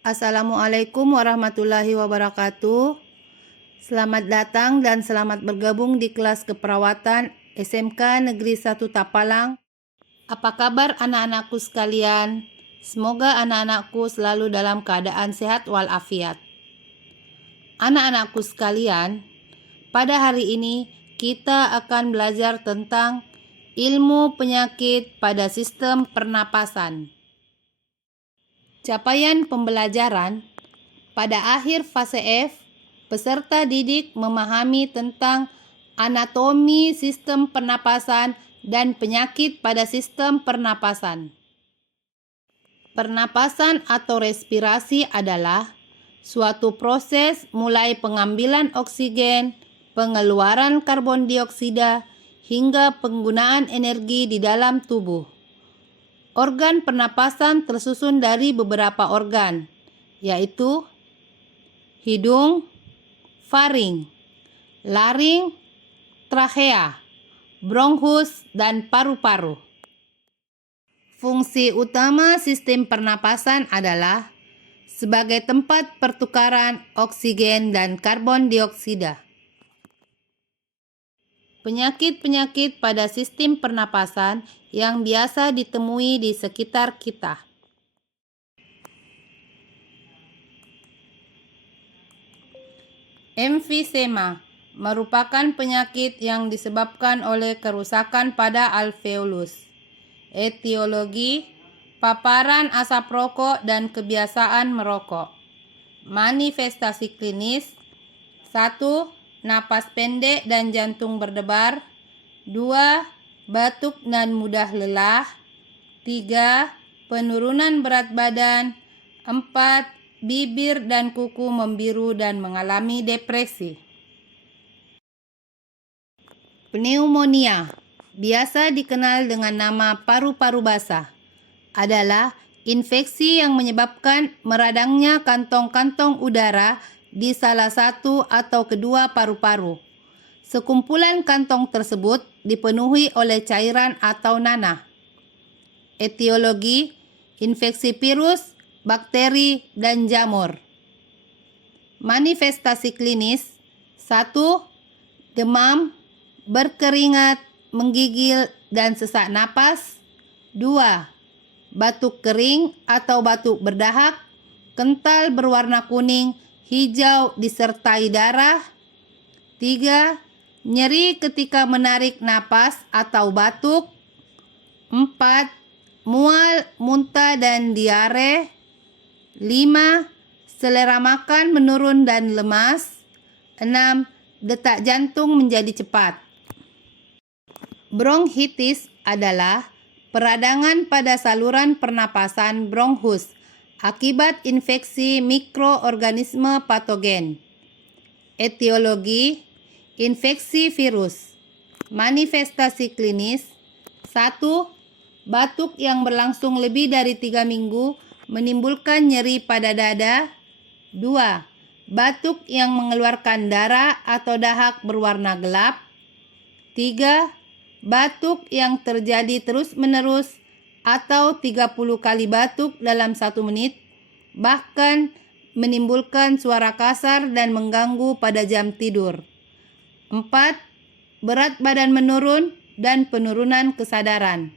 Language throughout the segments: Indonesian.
Assalamualaikum warahmatullahi wabarakatuh. Selamat datang dan selamat bergabung di kelas keperawatan SMK Negeri 1 Tapalang. Apa kabar anak-anakku sekalian? Semoga anak-anakku selalu dalam keadaan sehat walafiat. Anak-anakku sekalian, pada hari ini kita akan belajar tentang ilmu penyakit pada sistem pernapasan. Capaian pembelajaran pada akhir fase F, peserta didik memahami tentang anatomi sistem pernapasan dan penyakit pada sistem pernapasan. Pernapasan atau respirasi adalah suatu proses mulai pengambilan oksigen, pengeluaran karbon dioksida, hingga penggunaan energi di dalam tubuh. Organ pernapasan tersusun dari beberapa organ, yaitu hidung, faring, laring, trachea, bronkus, dan paru-paru. Fungsi utama sistem pernapasan adalah sebagai tempat pertukaran oksigen dan karbon dioksida. Penyakit-penyakit pada sistem pernapasan yang biasa ditemui di sekitar kita. Emfisema merupakan penyakit yang disebabkan oleh kerusakan pada alveolus. Etiologi: paparan asap rokok dan kebiasaan merokok. Manifestasi klinis: 1. Napas pendek dan jantung berdebar. 2. Batuk dan mudah lelah. 3. Penurunan berat badan. 4. Bibir dan kuku membiru dan mengalami depresi. Pneumonia, biasa dikenal dengan nama paru-paru basah, adalah infeksi yang menyebabkan meradangnya kantong-kantong udara di salah satu atau kedua paru-paru. Sekumpulan kantong tersebut dipenuhi oleh cairan atau nanah. Etiologi: infeksi virus, bakteri, dan jamur. Manifestasi klinis: 1. Demam, berkeringat, menggigil, dan sesak napas. 2. Batuk kering atau batuk berdahak, kental berwarna kuning, hijau disertai darah. 3. Nyeri ketika menarik napas atau batuk. 4. Mual, muntah, dan diare. 5. Selera makan menurun dan lemas. 6. Detak jantung menjadi cepat. Bronkitis adalah peradangan pada saluran pernapasan bronkus akibat infeksi mikroorganisme patogen. Etiologi: infeksi virus. Manifestasi klinis: 1. Batuk yang berlangsung lebih dari 3 minggu menimbulkan nyeri pada dada. 2. Batuk yang mengeluarkan darah atau dahak berwarna gelap. 3. Batuk yang terjadi terus-menerus atau 30 kali batuk dalam 1 menit, bahkan menimbulkan suara kasar dan mengganggu pada jam tidur. 4. Berat badan menurun dan penurunan kesadaran.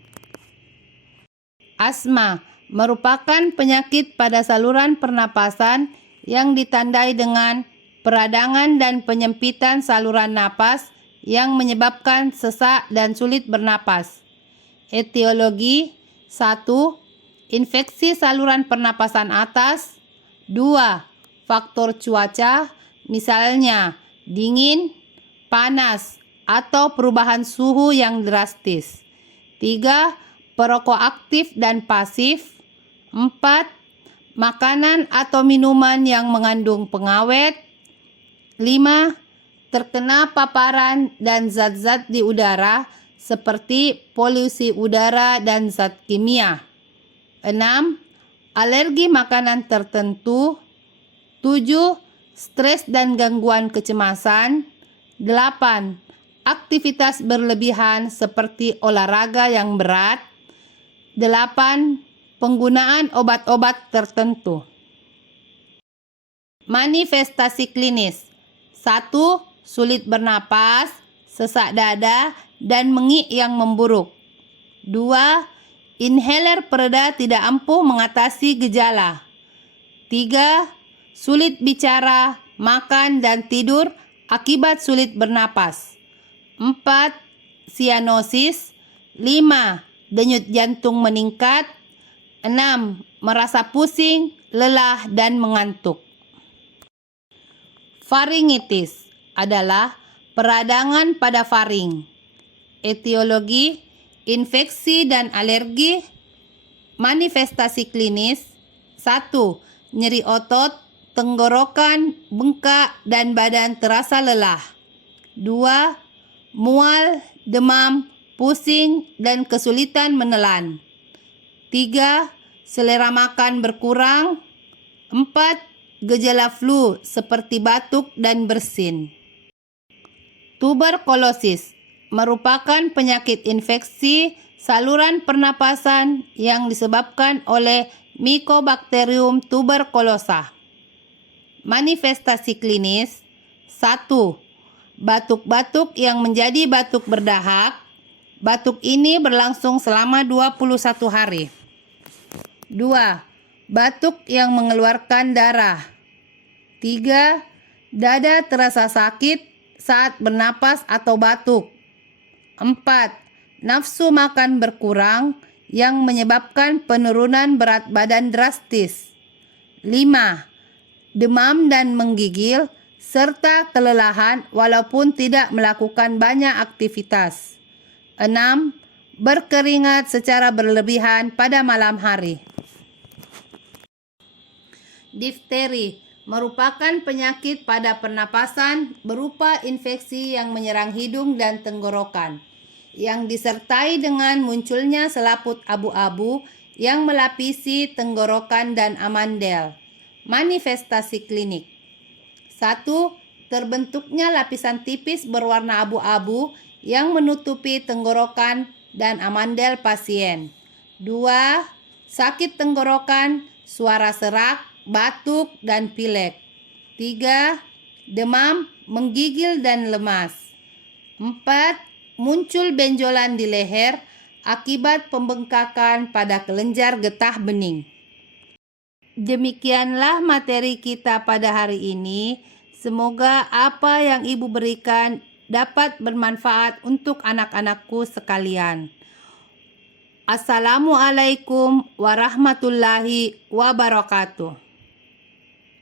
Asma merupakan penyakit pada saluran pernapasan yang ditandai dengan peradangan dan penyempitan saluran napas yang menyebabkan sesak dan sulit bernapas. Etiologi: 1. Infeksi saluran pernapasan atas. 2. Faktor cuaca, misalnya dingin, panas, atau perubahan suhu yang drastis. 3. Perokok aktif dan pasif. 4. Makanan atau minuman yang mengandung pengawet. 5. Terkena paparan dan zat-zat di udara seperti polusi udara dan zat kimia. 6. Alergi makanan tertentu. 7. Stres dan gangguan kecemasan. 8. Aktivitas berlebihan seperti olahraga yang berat. 8. Penggunaan obat-obat tertentu. Manifestasi klinis. 1. Sulit bernapas, sesak dada, dan mengik yang memburuk. 2. Inhaler pereda tidak ampuh mengatasi gejala. 3. Sulit bicara, makan, dan tidur akibat sulit bernapas. 4. Sianosis. 5. Denyut jantung meningkat. 6. Merasa pusing, lelah, dan mengantuk. Faringitis adalah peradangan pada faring. Etiologi, infeksi dan alergi. Manifestasi klinis. 1. Nyeri otot, tenggorokan, bengkak, dan badan terasa lelah. 2. Mual, demam, pusing, dan kesulitan menelan. 3. Selera makan berkurang. 4. Gejala flu seperti batuk dan bersin. Tuberkulosis merupakan penyakit infeksi saluran pernapasan yang disebabkan oleh Mycobacterium tuberculosa. Manifestasi klinis. 1. Batuk-batuk yang menjadi batuk berdahak. Batuk ini berlangsung selama 21 hari. 2. Batuk yang mengeluarkan darah. 3. Dada terasa sakit saat bernapas atau batuk. 4. Nafsu makan berkurang yang menyebabkan penurunan berat badan drastis. 5. Demam dan menggigil serta kelelahan walaupun tidak melakukan banyak aktivitas. 6. Berkeringat secara berlebihan pada malam hari. Difteri merupakan penyakit pada pernapasan berupa infeksi yang menyerang hidung dan tenggorokan, yang disertai dengan munculnya selaput abu-abu yang melapisi tenggorokan dan amandel. Manifestasi klinik. 1. Terbentuknya lapisan tipis berwarna abu-abu yang menutupi tenggorokan dan amandel pasien. 2. Sakit tenggorokan, suara serak, batuk, dan pilek. 3. Demam, menggigil, dan lemas. 4. Muncul benjolan di leher akibat pembengkakan pada kelenjar getah bening. Demikianlah materi kita pada hari ini. Semoga apa yang Ibu berikan dapat bermanfaat untuk anak-anakku sekalian. Assalamualaikum warahmatullahi wabarakatuh.